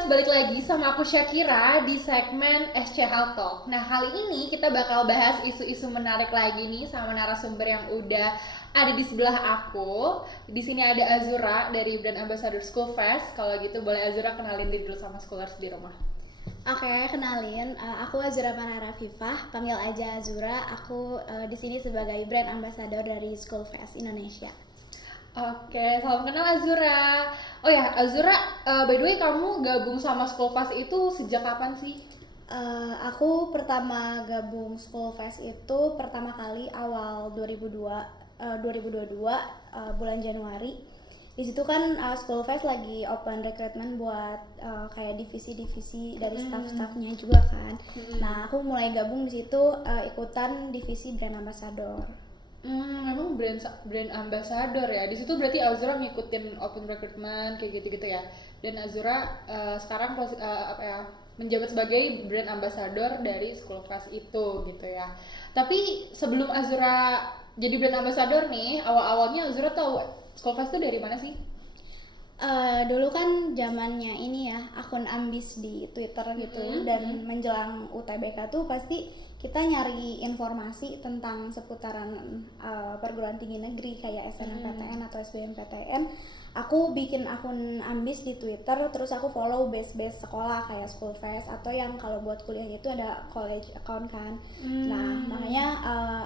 Schoolfest, balik lagi sama aku Syakira di segmen SCH Talk. Nah, kali ini kita bakal bahas isu-isu menarik lagi nih sama narasumber yang udah ada di sebelah aku. Di sini ada Azura dari brand ambassador Schoolfest. Kalau gitu boleh Azura kenalin diri dulu sama schoolers di rumah. Oke, kenalin, aku Azura Manara Fifah, panggil aja Azura. Aku di sini sebagai brand ambassador dari Schoolfest Indonesia. Oke, salam kenal Azura. Oh ya, Azura, by the way kamu gabung sama Schoolfest itu sejak kapan sih? Aku pertama gabung Schoolfest itu pertama kali awal 2022 bulan Januari. Di situ kan Schoolfest lagi open recruitment buat kayak divisi-divisi dari staff-staffnya juga kan. Nah, aku mulai gabung di situ ikutan divisi brand ambassador. Memang brand ambassador ya. Di situ berarti Azura ngikutin open recruitment kayak gitu-gitu ya. Dan Azura sekarang menjabat sebagai brand ambassador dari Schoolfest itu gitu ya. Tapi sebelum Azura jadi brand ambassador nih, awal-awalnya Azura tahu Schoolfest itu dari mana sih? Dulu kan zamannya ini ya akun ambis di Twitter gitu, dan menjelang UTBK tuh pasti kita nyari informasi tentang seputaran perguruan tinggi negeri kayak SNMPTN atau SBMPTN. Aku bikin akun ambis di Twitter, terus aku follow base-base sekolah kayak Schoolfest atau yang kalau buat kuliahnya itu ada college account kan. Nah, makanya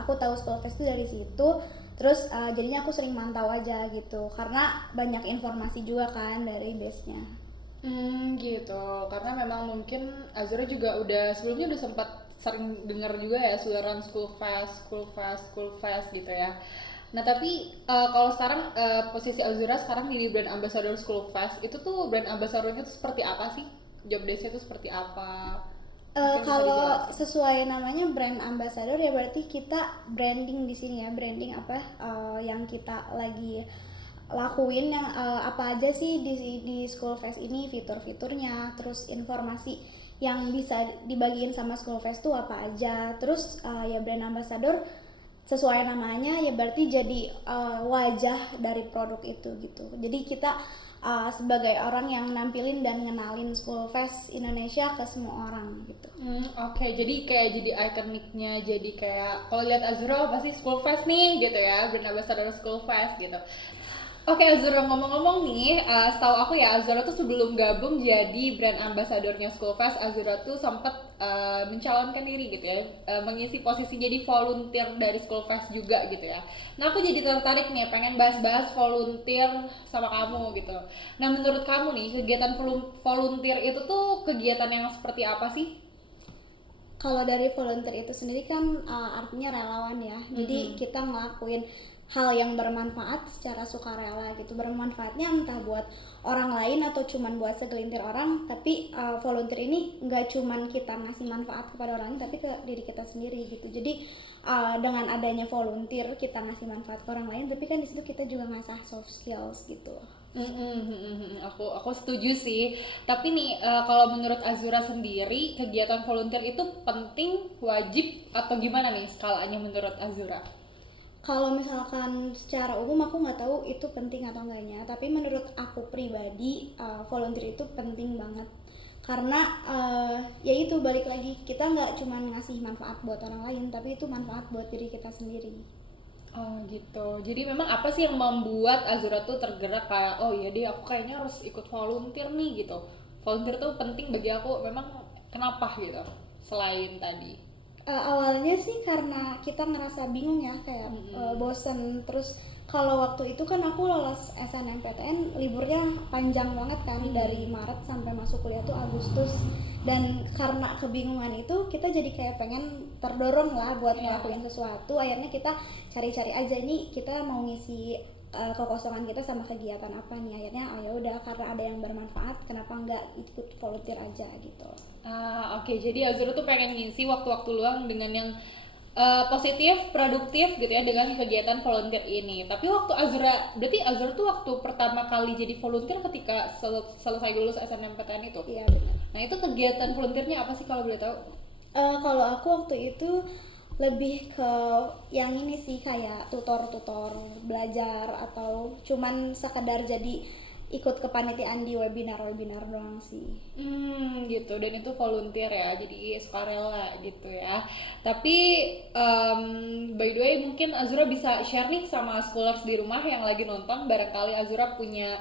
aku tahu Schoolfest itu dari situ. Terus jadinya aku sering mantau aja gitu karena banyak informasi juga kan dari base-nya. Gitu. Karena memang mungkin Azura juga udah sebelumnya udah sempat sering dengar juga ya sularan Schoolfest gitu ya. Nah tapi kalau sekarang posisi Azura sekarang di brand ambassador Schoolfest, itu tuh brand ambassadornya tuh seperti apa sih? Job desk-nya tuh seperti apa? Mungkin bisa Kalau dijelasin. sesuai namanya brand ambassador ya berarti kita branding di sini ya, branding apa yang kita lagi lakuin, yang apa aja sih di Schoolfest ini, fitur-fiturnya, terus informasi yang bisa dibagiin sama Schoolfest tuh apa aja. Terus ya brand ambassador sesuai namanya ya berarti jadi wajah dari produk itu gitu. Jadi kita sebagai orang yang nampilin dan ngenalin Schoolfest Indonesia ke semua orang gitu. Oke, jadi kayak jadi ikoniknya, jadi kayak kalau lihat Azura pasti Schoolfest nih gitu ya, brand ambassador Schoolfest gitu. Oke Azura, ngomong-ngomong nih, setahu aku ya Azura tuh sebelum gabung jadi brand ambassadornya Schoolfest, Azura tuh sempat mencalonkan diri gitu ya, mengisi posisi jadi volunteer dari Schoolfest juga gitu ya. Nah aku jadi tertarik nih, pengen bahas-bahas volunteer sama kamu gitu. Nah menurut kamu nih, kegiatan volunteer itu tuh kegiatan yang seperti apa sih? Kalau dari volunteer itu sendiri kan artinya relawan ya. Jadi kita ngelakuin hal yang bermanfaat secara sukarela gitu. Bermanfaatnya entah buat orang lain atau cuman buat segelintir orang, tapi volunteer ini nggak cuman kita ngasih manfaat kepada orang lain, tapi ke diri kita sendiri gitu. Jadi dengan adanya volunteer kita ngasih manfaat ke orang lain, tapi kan di situ kita juga ngasah soft skills gitu. Aku setuju sih. Tapi nih kalau menurut Azura sendiri kegiatan volunteer itu penting, wajib atau gimana nih skalanya menurut Azura? Kalau misalkan secara umum aku nggak tahu itu penting atau enggaknya, tapi menurut aku pribadi volunteer itu penting banget karena ya itu balik lagi kita nggak cuma ngasih manfaat buat orang lain, tapi itu manfaat buat diri kita sendiri. Oh gitu. Jadi memang apa sih yang membuat Azura tuh tergerak kayak oh iya deh aku kayaknya harus ikut volunteer nih gitu. Volunteer tuh penting bagi aku memang kenapa gitu? Selain tadi. Awalnya sih karena kita ngerasa bingung ya kayak bosen, terus kalau waktu itu kan aku lolos SNMPTN liburnya panjang banget kan, dari Maret sampai masuk kuliah tuh Agustus, dan karena kebingungan itu kita jadi kayak pengen terdorong lah buat ngelakuin sesuatu. Akhirnya kita cari-cari aja nih kita mau ngisi kekosongan kita sama kegiatan apa nih. Akhirnya oh ya udah, karena ada yang bermanfaat kenapa nggak ikut volunteer aja gitu. Oke. Jadi Azura tuh pengen ngisi waktu-waktu luang dengan yang positif, produktif gitu ya dengan kegiatan volunteer ini. Tapi waktu Azura, berarti Azura tuh waktu pertama kali jadi volunteer ketika selesai lulus SNMPTN itu. Iya benar. Nah itu kegiatan volunteernya apa sih kalau boleh tahu? Kalau aku waktu itu lebih ke yang ini sih, kayak tutor-tutor belajar atau cuman sekedar jadi ikut kepanitiaan di webinar doang sih. Gitu, dan itu volunteer ya, jadi sukarela gitu ya. Tapi by the way, mungkin Azura bisa share nih sama schoolers di rumah yang lagi nonton, barangkali Azura punya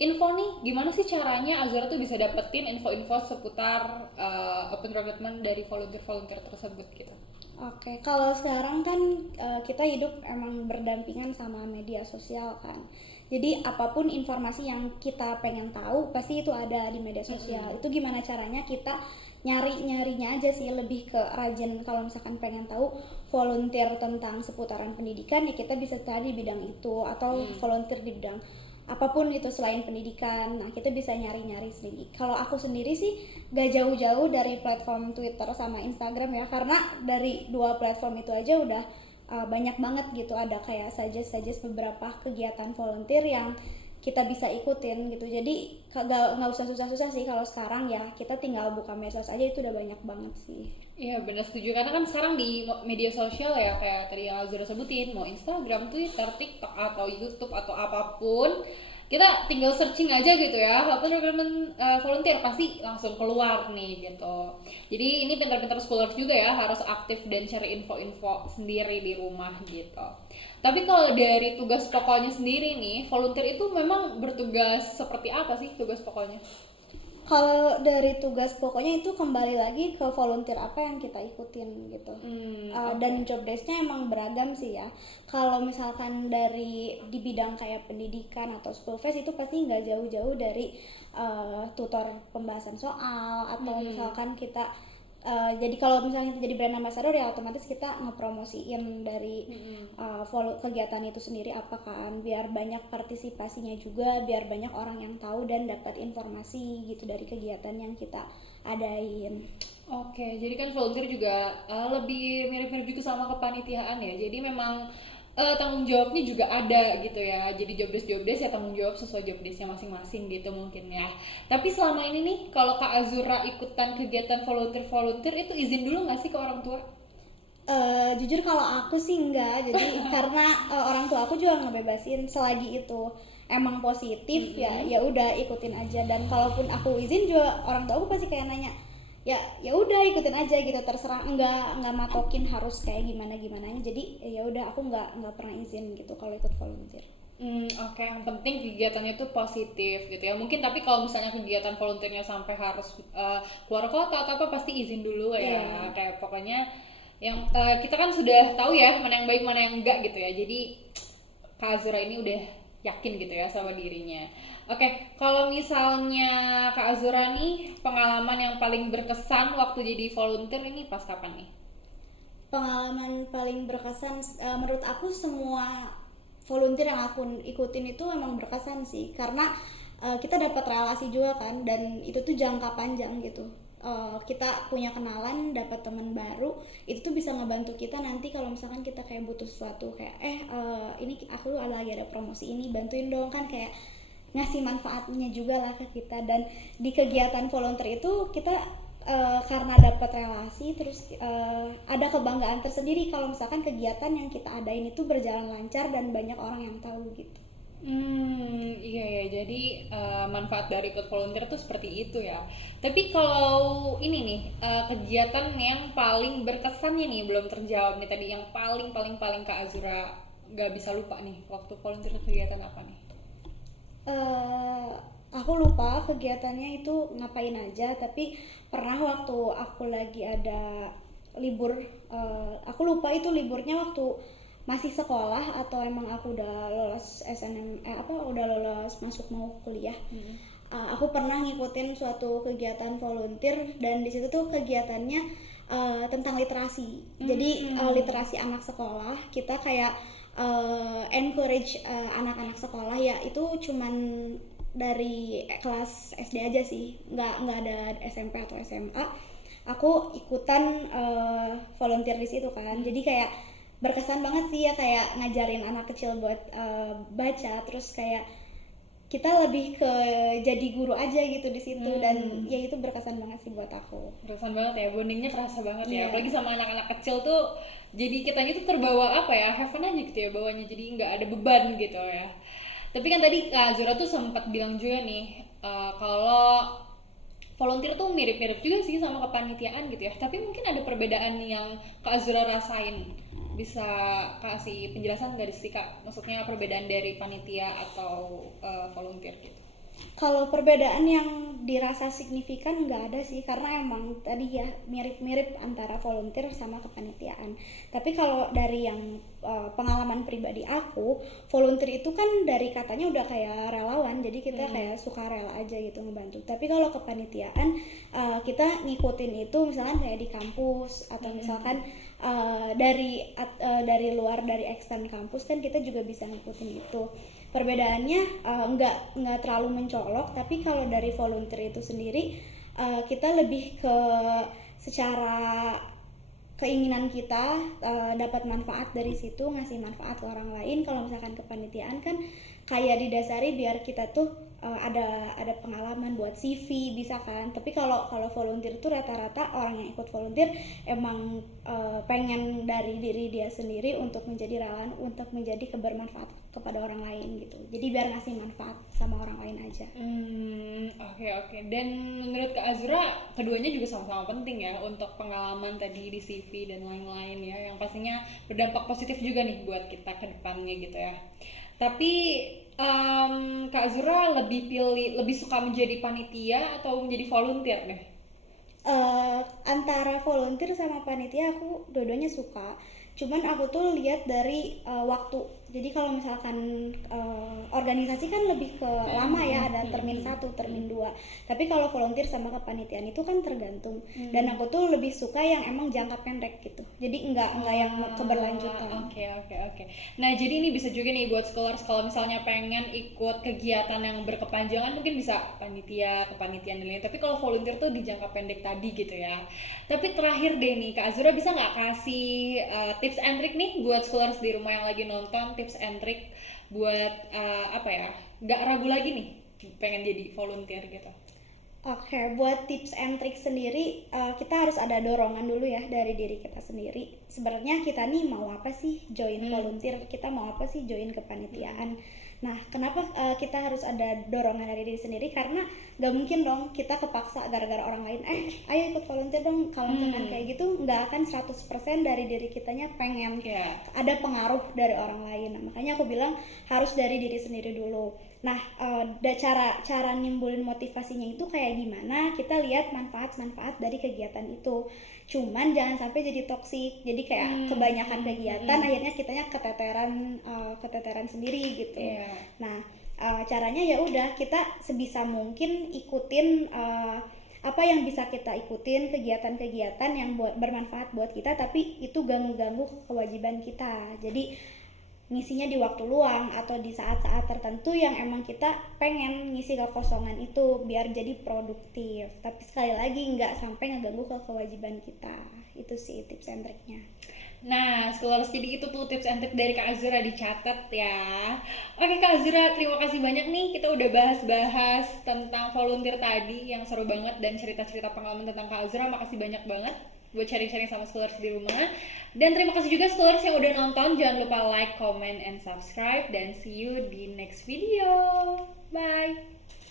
info nih, gimana sih caranya Azura tuh bisa dapetin info-info seputar open recruitment dari volunteer-volunteer tersebut gitu. Oke, kalau sekarang kan kita hidup emang berdampingan sama media sosial kan. Jadi apapun informasi yang kita pengen tahu pasti itu ada di media sosial. Itu gimana caranya kita nyarinya aja sih, lebih ke rajin. Kalau misalkan pengen tahu volunteer tentang seputaran pendidikan ya kita bisa cari di bidang itu, atau volunteer di bidang apapun itu selain pendidikan. Nah, kita bisa nyari-nyari sendiri. Kalau aku sendiri sih gak jauh-jauh dari platform Twitter sama Instagram ya, karena dari dua platform itu aja udah banyak banget gitu, ada kayak suggest beberapa kegiatan volunteer yang kita bisa ikutin gitu. Jadi nggak usah susah-susah sih kalau sekarang ya, kita tinggal buka medsos aja itu udah banyak banget sih. Iya benar, setuju, karena kan sekarang di media sosial ya kayak tadi yang Azura sebutin, mau Instagram, Twitter, TikTok atau YouTube atau apapun, kita tinggal searching aja gitu ya, open recruitment volunteer pasti langsung keluar nih gitu. Jadi ini pintar-pintar schoolers juga ya, harus aktif dan cari info-info sendiri di rumah gitu. Tapi kalau dari tugas pokoknya sendiri nih, volunteer itu memang bertugas seperti apa sih tugas pokoknya? Kalau dari tugas pokoknya itu kembali lagi ke volunteer apa yang kita ikutin gitu. Dan job desk-nya emang beragam sih ya. Kalau misalkan dari di bidang kayak pendidikan atau school fest itu pasti nggak jauh-jauh dari tutor pembahasan soal, atau misalkan kita jadi kalau misalnya kita jadi brand ambassador ya otomatis kita ngepromosiin dari kegiatan itu sendiri apa kan, biar banyak partisipasinya juga, biar banyak orang yang tahu dan dapat informasi gitu dari kegiatan yang kita adain. Oke, jadi kan volunteer juga lebih mirip-mirip juga sama kepanitiaan ya. Jadi memang tanggung jawabnya juga ada gitu ya. Jadi job desk ya tanggung jawab sesuai job desknya masing-masing gitu mungkin ya. Tapi selama ini nih, kalau Kak Azura ikutan kegiatan volunteer itu izin dulu nggak sih ke orang tua? Jujur kalau aku sih enggak, jadi karena orang tua aku juga ngebebasin selagi itu emang positif ya udah ikutin aja. Dan kalaupun aku izin juga orang tua aku pasti kayak nanya, ya udah ikutin aja gitu, terserah, nggak matokin harus kayak gimananya. Jadi ya udah aku nggak pernah izin gitu kalau ikut volunteer. Oke, yang penting kegiatannya itu positif gitu ya. Mungkin tapi kalau misalnya kegiatan volunteernya sampai harus keluar kota atau apa pasti izin dulu ya. Kayak pokoknya yang kita kan sudah tahu ya mana yang baik mana yang enggak gitu ya. Jadi Kak Azura ini udah yakin gitu ya sama dirinya. Oke, kalau misalnya Kak Azura nih pengalaman yang paling berkesan waktu jadi volunteer ini pas kapan nih? Pengalaman paling berkesan menurut aku semua volunteer yang aku ikutin itu emang berkesan sih, karena kita dapat relasi juga kan, dan itu tuh jangka panjang gitu. Kita punya kenalan, dapat teman baru, itu tuh bisa ngebantu kita nanti kalau misalkan kita kayak butuh sesuatu, kayak ini aku lagi ada promosi ini, bantuin dong, kan kayak ngasih manfaatnya juga lah ke kita. Dan di kegiatan volunteer itu kita karena dapat relasi, terus ada kebanggaan tersendiri kalau misalkan kegiatan yang kita adain itu berjalan lancar dan banyak orang yang tahu gitu. Iya ya, jadi manfaat dari ikut volunteer tuh seperti itu ya. Tapi kalau ini nih, kegiatan yang paling berkesannya nih belum terjawab nih tadi, yang paling Kak Azura gak bisa lupa nih waktu volunteer, kegiatan apa nih? Aku lupa kegiatannya itu ngapain aja, tapi pernah waktu aku lagi ada libur, aku lupa itu liburnya waktu masih sekolah atau emang aku udah lolos SNM udah lolos masuk mau kuliah. Aku pernah ngikutin suatu kegiatan volunteer, dan di situ tuh kegiatannya tentang literasi. Jadi literasi anak sekolah, kita kayak encourage anak-anak sekolah ya, itu cuman dari kelas SD aja sih, nggak ada SMP atau SMA. Aku ikutan volunteer di situ kan, jadi kayak berkesan banget sih ya, kayak ngajarin anak kecil buat baca, terus kayak kita lebih ke jadi guru aja gitu di situ. Dan ya itu berkesan banget sih buat aku. Berkesan banget ya, bondingnya kerasa banget ya, Iya. apalagi sama anak-anak kecil tuh. Jadi kitanya tuh terbawa apa ya, have fun aja gitu ya bawanya, jadi nggak ada beban gitu ya. Tapi kan tadi Kak Azura tuh sempat bilang juga nih kalau volunteer tuh mirip-mirip juga sih sama kepanitiaan gitu ya. Tapi mungkin ada perbedaan yang Kak Azura rasain. Bisa kasih penjelasan nggak sih Kak? Maksudnya perbedaan dari panitia atau volunteer gitu. Kalau perbedaan yang dirasa signifikan nggak ada sih, karena emang tadi ya mirip-mirip antara volunteer sama kepanitiaan. Tapi kalau dari yang pengalaman pribadi aku, volunteer itu kan dari katanya udah kayak relawan, jadi kita kayak suka rela aja gitu ngebantu. Tapi kalau kepanitiaan kita ngikutin itu misalkan kayak di kampus atau misalkan dari luar, dari extend kampus kan kita juga bisa ngikutin itu. Perbedaannya nggak terlalu mencolok, tapi kalau dari volunteer itu sendiri kita lebih ke secara keinginan kita dapat manfaat dari situ, ngasih manfaat ke orang lain. Kalau misalkan kepanitiaan kan kayak didasari biar kita tuh ada pengalaman buat CV bisa kan. Tapi kalau volunteer tuh rata-rata orang yang ikut volunteer emang pengen dari diri dia sendiri untuk menjadi relawan, untuk menjadi kebermanfaat kepada orang lain gitu. Jadi biar ngasih manfaat sama orang lain aja. Oke. Dan menurut Kak Azura, keduanya juga sama-sama penting ya untuk pengalaman tadi di CV dan lain-lain ya, yang pastinya berdampak positif juga nih buat kita ke depannya gitu ya. Tapi Kak Azura lebih suka menjadi panitia atau menjadi volunteer deh? Antara volunteer sama panitia aku dua-duanya suka. Cuman aku tuh lihat dari waktu. Jadi kalau misalkan organisasi kan lebih ke lama ya, ada termin 1, termin 2. Tapi kalau volunteer sama kepanitiaan itu kan tergantung. Dan aku tuh lebih suka yang emang jangka pendek gitu. Jadi enggak yang keberlanjutan. Oke. Nah, jadi ini bisa juga nih buat scholars kalau misalnya pengen ikut kegiatan yang berkepanjangan, mungkin bisa panitia, kepanitiaan dan lain-lain. Tapi kalau volunteer tuh di jangka pendek tadi gitu ya. Tapi terakhir deh nih, Kak Azura bisa nggak kasih tips and trick nih buat scholars di rumah yang lagi nonton, tips and trick buat nggak ragu lagi nih pengen jadi volunteer gitu. Oke, buat tips and trick sendiri kita harus ada dorongan dulu ya dari diri kita sendiri. Sebenarnya kita nih mau apa sih join volunteer, kita mau apa sih join kepanitiaan. Nah, kenapa kita harus ada dorongan dari diri sendiri? Karena gak mungkin dong kita kepaksa gara-gara orang lain, ayo ikut volunteer dong. Kalau misalkan kayak gitu, gak akan 100% dari diri kitanya pengen. Ada pengaruh dari orang lain. Nah, makanya aku bilang harus dari diri sendiri dulu. Nah, cara nimbulin motivasinya itu kayak gimana? Kita lihat manfaat-manfaat dari kegiatan itu. Cuman jangan sampai jadi toksik. Jadi kayak kebanyakan kegiatan akhirnya kitanya keteteran sendiri gitu. Nah, caranya ya udah kita sebisa mungkin ikutin apa yang bisa kita ikutin, kegiatan-kegiatan yang bermanfaat buat kita, tapi itu gak mengganggu kewajiban kita. Jadi ngisinya di waktu luang atau di saat-saat tertentu yang emang kita pengen ngisi kekosongan itu biar jadi produktif, tapi sekali lagi nggak sampai ngeganggu ke kewajiban kita. Itu sih tips and triknya. Nah, scholars, jadi itu tuh tips and trik dari Kak Azura, dicatat ya. Oke Kak Azura, terima kasih banyak nih, kita udah bahas-bahas tentang volunteer tadi yang seru banget dan cerita-cerita pengalaman tentang Kak Azura. Makasih banyak banget buat sharing-sharing sama scholars di rumah. Dan terima kasih juga scholars yang udah nonton. Jangan lupa like, comment, and subscribe. Dan see you di next video. Bye!